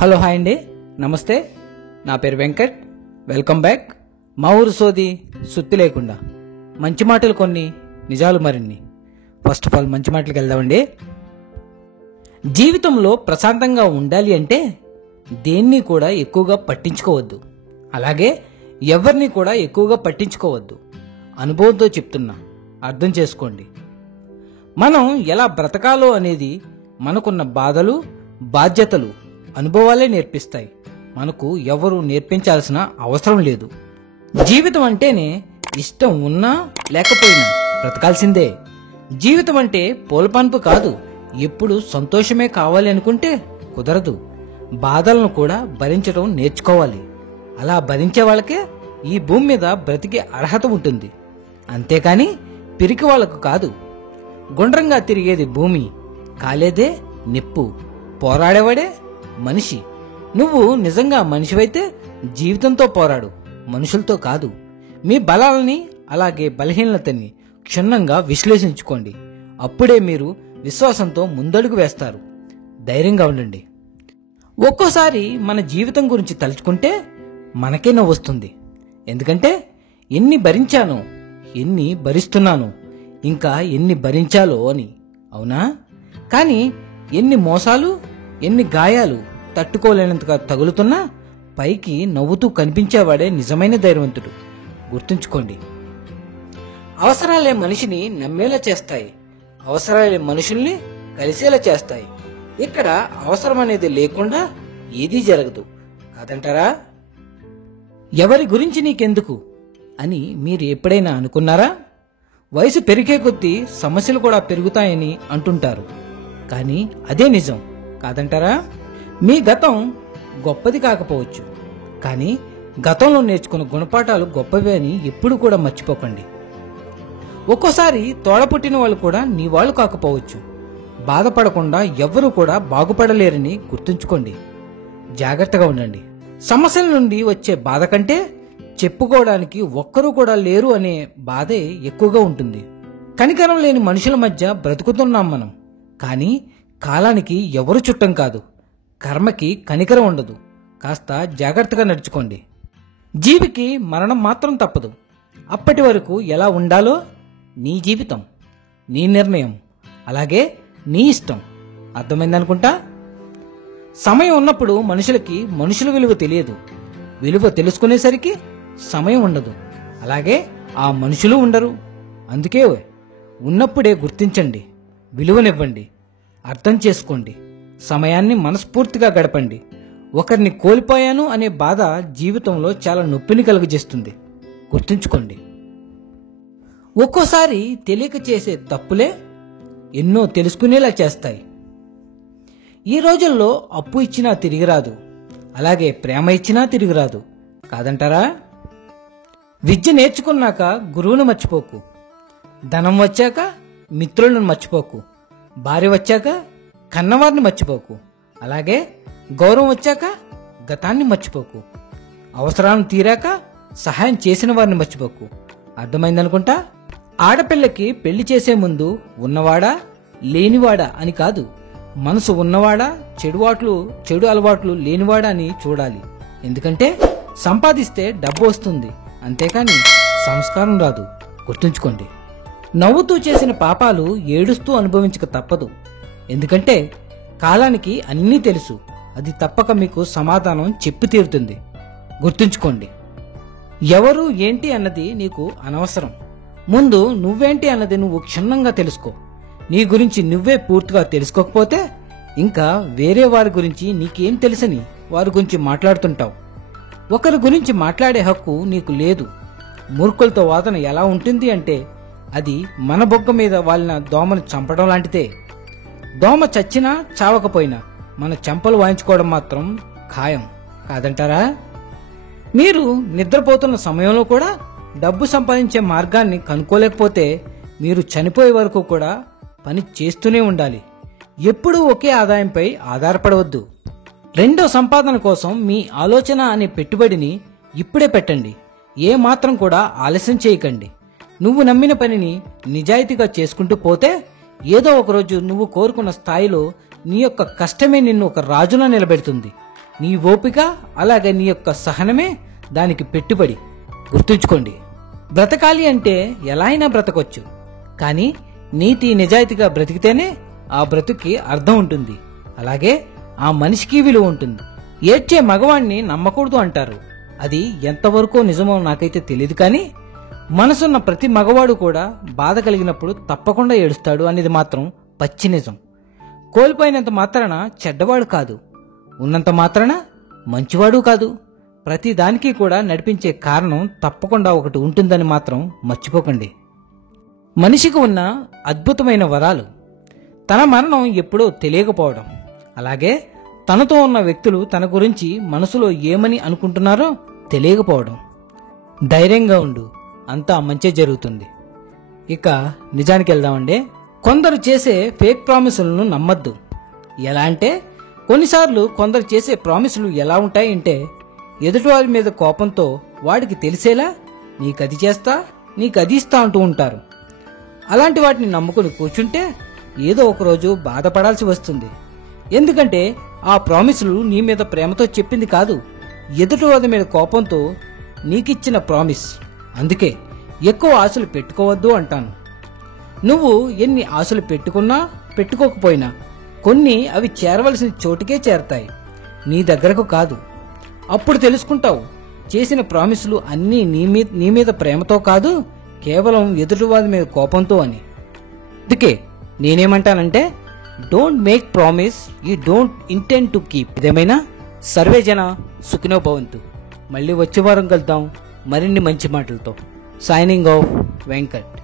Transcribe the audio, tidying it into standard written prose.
Hello hi అండి, నమస్తే. నా పేరు వెంకట్. Welcome back. మా ఊరు సోది సుత్తి లేకుండా మంచి మాటలు కొన్ని, నిజాలు మరిన్ని. ఫస్ట్ ఆఫ్ ఆల్ మంచి మాటలకు వెళ్దామండి. జీవితంలో ప్రశాంతంగా ఉండాలి అంటే దేన్ని కూడా ఎక్కువగా పట్టించుకోవద్దు, అలాగే ఎవరిని కూడా ఎక్కువగా పట్టించుకోవద్దు. అనుభవంతో చెప్తున్నా, అర్థం చేసుకోండి. మనం ఎలా బ్రతకాలో అనేది మనకున్న బాధలు, బాధ్యతలు, అనుభవాలే నేర్పిస్తాయి. మనకు ఎవరు నేర్పించాల్సిన అవసరం లేదు. జీవితం అంటేనే ఇష్టం ఉన్నా లేకపోయినా బ్రతకాల్సిందే. జీవితం అంటే పూలపాన్పు కాదు. ఎప్పుడు సంతోషమే కావాలి అనుకుంటే కుదరదు. బాధలను కూడా భరించడం నేర్చుకోవాలి. అలా భరించే వాళ్ళకే ఈ భూమి మీద బ్రతికే అర్హత ఉంటుంది. అంతేకాని పిరికి వాళ్లకు కాదు. గుండ్రంగా తిరిగేది భూమి, కాలేదే నిప్పు, పోరాడేవాడే మనిషి. నువ్వు నిజంగా మనిషివైతే జీవితంతో పోరాడు, మనుషులతో కాదు. మీ బలాలని అలాగే బలహీనతని క్షుణ్ణంగా విశ్లేషించుకోండి. అప్పుడే మీరు విశ్వాసంతో ముందడుగు వేస్తారు. ధైర్యంగా ఉండండి. ఒక్కోసారి మన జీవితం గురించి తలుచుకుంటే మనకే నవ్వొస్తుంది. ఎందుకంటే ఎన్ని భరించానో, ఎన్ని భరిస్తున్నానో, ఇంకా ఎన్ని భరించాలో అని. అవునా? కానీ ఎన్ని మోసాలు, ఎన్ని గాయాలు తట్టుకోలేనంతగా తగులుతున్నా పైకి నవ్వుతూ కనిపించేవాడే నిజమైన ధైర్యవంతుడు. గుర్తుంచుకోండి. అవసరాలే మనిషిని నమ్మేలా చేస్తాయి, అవసరాలే మనుషుల్ని కలిసేలా చేస్తాయి. ఇక్కడ అవసరం అనేది లేకుండా ఏదీ జరగదు, కాదంటారా? ఎవరి గురించి నీకెందుకు అని మీరు ఎప్పుడైనా అనుకున్నారా? వయసు పెరిగే కొద్దీ సమస్యలు కూడా పెరుగుతాయని అంటుంటారు, కానీ అదే నిజం, కాదంటారా? మీ గతం గొప్పది కాకపోవచ్చు, కానీ గతంలో నేర్చుకున్న గుణపాఠాలు గొప్పవే అని ఎప్పుడు కూడా మర్చిపోకండి. ఒక్కోసారి తోడపుట్టిన వాళ్ళు కూడా నీ వాళ్ళు కాకపోవచ్చు. బాధపడకుండా ఎవ్వరూ కూడా బాగుపడలేరని గుర్తుంచుకోండి. జాగ్రత్తగా ఉండండి. సమస్యల నుండి వచ్చే బాధ కంటే చెప్పుకోవడానికి ఒక్కరూ కూడా లేరు అనే బాధే ఎక్కువగా ఉంటుంది. కనికరం లేని మనుషుల మధ్య బ్రతుకుతున్నాం మనం. కానీ కాలానికి ఎవరు చుట్టం కాదు, కర్మకి కనికరం ఉండదు. కాస్త జాగ్రత్తగా నడుచుకోండి. జీవికి మరణం మాత్రం తప్పదు. అప్పటి వరకు ఎలా ఉండాలో నీ జీవితం, నీ నిర్ణయం, అలాగే నీ ఇష్టం. అర్థమైందనుకుంటా. సమయం ఉన్నప్పుడు మనుషులకి మనుషుల విలువ తెలియదు. విలువ తెలుసుకునేసరికి సమయం ఉండదు, అలాగే ఆ మనుషులు ఉండరు. అందుకే ఉన్నప్పుడే గుర్తించండి, విలువనివ్వండి, అర్థం చేసుకోండి. సమయాన్ని మనస్ఫూర్తిగా గడపండి. ఒకరిని కోల్పోయాను అనే బాధ జీవితంలో చాలా నొప్పిని కలుగజేస్తుంది. గుర్తుంచుకోండి. ఒక్కోసారి తెలియక చేసే తప్పులే ఎన్నో తెలుసుకునేలా చేస్తాయి. ఈ రోజుల్లో అప్పు ఇచ్చినా తిరిగి రాదు, అలాగే ప్రేమ ఇచ్చినా తిరిగి రాదు, కాదంటారా? విద్య నేర్చుకున్నాక గురువును మర్చిపోకు, ధనం వచ్చాక మిత్రులను మర్చిపోకు, భార్య వచ్చాక కన్నవారిని మర్చిపోకు, అలాగే గౌరవం వచ్చాక గతాన్ని మర్చిపోకు, అవసరాలను తీరాక సహాయం చేసిన వారిని మర్చిపోకు. అర్థమైందనుకుంటా. ఆడపిల్లకి పెళ్లి చేసే ముందు ఉన్నవాడా లేనివాడా అని కాదు, మనసు ఉన్నవాడా చెడు అలవాట్లు లేనివాడా అని చూడాలి. ఎందుకంటే సంపాదిస్తే డబ్బు వస్తుంది, అంతేకాని సంస్కారం రాదు. గుర్తుంచుకోండి. నవ్వుతూ చేసిన పాపాలు ఏడుస్తూ అనుభవించక తప్పదు. ఎందుకంటే కాలానికి అన్నీ తెలుసు. అది తప్పక మీకు సమాధానం చెప్పి తీరుతుంది. గుర్తుంచుకోండి. ఎవరు ఏంటి అన్నది నీకు అనవసరం. ముందు నువ్వేంటి అన్నది నువ్వు క్షుణ్ణంగా తెలుసుకో. నీ గురించి నువ్వే పూర్తిగా తెలుసుకోకపోతే ఇంకా వేరే వారి గురించి నీకేం తెలుసని వారి గురించి మాట్లాడుతుంటావు. ఒకరి గురించి మాట్లాడే హక్కు నీకు లేదు. మూర్ఖులతో వాదన ఎలా ఉంటుంది అంటే అది మన బొగ్గ మీద వాలిన దోమను చంపడం లాంటిదే. దోమ చచ్చినా చావకపోయినా మన చెంపలు వాయించుకోవడం మాత్రం ఖాయం, కాదంటారా? మీరు నిద్రపోతున్న సమయంలో కూడా డబ్బు సంపాదించే మార్గాన్ని కనుక్కోలేకపోతే మీరు చనిపోయే వరకు కూడా పని చేస్తూనే ఉండాలి. ఎప్పుడూ ఒకే ఆదాయంపై ఆధారపడవద్దు. రెండో సంపాదన కోసం మీ ఆలోచన అనే పెట్టుబడిని ఇప్పుడే పెట్టండి. ఏ మాత్రం కూడా ఆలస్యం చేయకండి. నువ్వు నమ్మిన పనిని నిజాయితీగా చేసుకుంటూ పోతే ఏదో ఒకరోజు నువ్వు కోరుకున్న స్థాయిలో నీ యొక్క కష్టమే నిన్ను ఒక రాజులా నిలబెడుతుంది. నీ ఓపిక అలాగే నీ యొక్క సహనమే దానికి పెట్టుబడి. గుర్తుంచుకోండి, బ్రతకాలి అంటే ఎలా అయినా బ్రతకొచ్చు, కానీ నీతి నిజాయితీగా బ్రతికితేనే ఆ బ్రతుక్కి అర్థం ఉంటుంది, అలాగే ఆ మనిషికి విలువ ఉంటుంది. ఏడ్చే మగవాణ్ణి నమ్మకూడదు అంటారు. అది ఎంతవరకు నిజమో నాకైతే తెలియదు, కానీ మనసున్న ప్రతి మగవాడు కూడా బాధ కలిగినప్పుడు తప్పకుండా ఏడుస్తాడు అనేది మాత్రం పచ్చి నిజం. కోల్పోయినంత మాత్రాన చెడ్డవాడు కాదు, ఉన్నంత మాత్రాన మంచివాడు కాదు. ప్రతి దానికి కూడా నడిపించే కారణం తప్పకుండా ఒకటి ఉంటుందని మాత్రం మర్చిపోకండి. మనిషికి ఉన్న అద్భుతమైన వరాలు తన మరణం ఎప్పుడో తెలియకపోవడం, అలాగే తనతో ఉన్న వ్యక్తులు తన గురించి మనసులో ఏమని అనుకుంటున్నారో తెలియకపోవడం. ధైర్యంగా ఉండు, అంతా మంచి జరుగుతుంది. ఇక నిజానికి వెళ్దామండి. కొందరు చేసే ఫేక్ ప్రామిసులను నమ్మద్దు. ఎలా అంటే, కొన్నిసార్లు కొందరు చేసే ప్రామిసులు ఎలా ఉంటాయంటే, ఎదుటివారి మీద కోపంతో వాడికి తెలిసేలా నీకది చేస్తా నీకది ఇస్తా అంటూ ఉంటారు. అలాంటి వాటిని నమ్ముకుని కూర్చుంటే ఏదో ఒకరోజు బాధపడాల్సి వస్తుంది. ఎందుకంటే ఆ ప్రామిసులు నీ మీద ప్రేమతో చెప్పింది కాదు, ఎదుటివారి మీద కోపంతో నీకిచ్చిన ప్రామిస్. అందుకే ఎక్కువ ఆశలు పెట్టుకోవద్దు అంటాను. నువ్వు ఎన్ని ఆశలు పెట్టుకున్నా పెట్టుకోకపోయినా కొన్ని అవి చేరవలసిన చోటుకే చేరతాయి, నీ దగ్గరకు కాదు. అప్పుడు తెలుసుకుంటావు చేసిన ప్రామిసులు అన్నీ నీ మీద ప్రేమతో కాదు, కేవలం ఎదుటివారి మీద కోపంతో అని. అందుకే నేనేమంటానంటే, don't make promise you don't intend to keep. ఇదేమైనా సర్వే జన సుఖినో భవంతు. మళ్ళీ వచ్చే వారం కలుద్దాం మరిన్ని మంచి మాటలతో. Signing off Venkat.